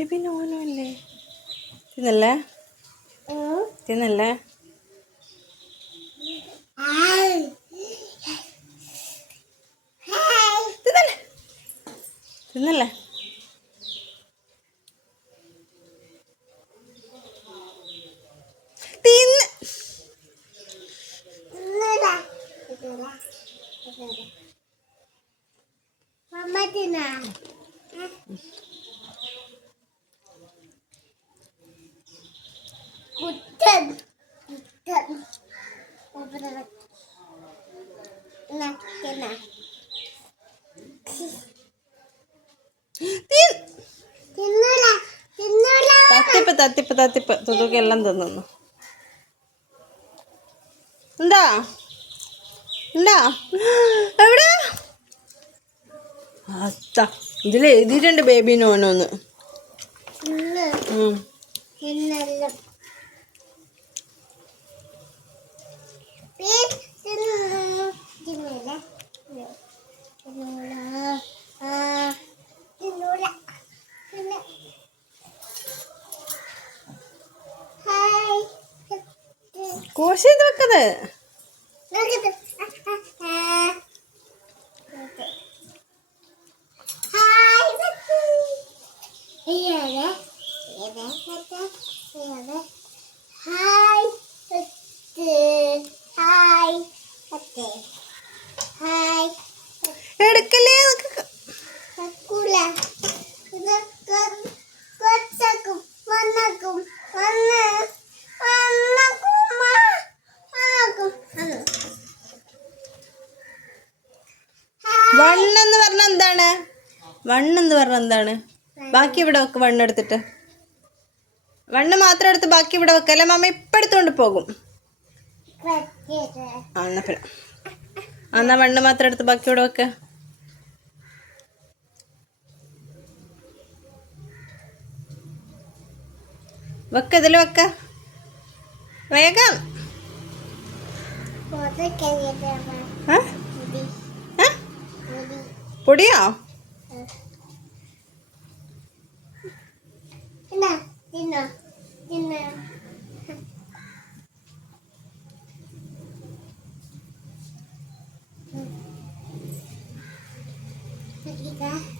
Baby no no അല്ലേ തിന്നല്ലേ? തിന്നല്ലേ? തിന്നല്ലേ? തിന്നല്ലേ kena. തിന്ന്? തത്തിപ്പ് തത്തിപ്പ് തത്തിപ്പ്. തുതുക്ക് എല്ലാം തിന്നു. എന്താ? എന്താ? എവിടെ? അത്ത ഇതിൽ എഴുതിയിട്ടുണ്ട് ബേബി നോനോന്ന്. ഉം. കോശി ചെയ്ത് വെക്കത് വണ്ണെന്ന് പറഞ്ഞ എന്താണ്? ബാക്കി ഇവിടെ വെക്ക് വണ്ണെടുത്തിട്ട് വണ്ണ് മാത്രം എടുത്ത് ബാക്കി ഇവിടെ വെക്കല്ലേ മമ്മ ഇപ്പം എടുത്തുകൊണ്ട് പോകും. ആ എന്നാ പിന്നെ. എന്നാ വണ്ണ് മാത്രം എടുത്ത് ബാക്കി ഇവിടെ വെക്ക. വെക്ക ഇതിൽ വെക്ക. വേഗം. പൊടിയോ? Bye.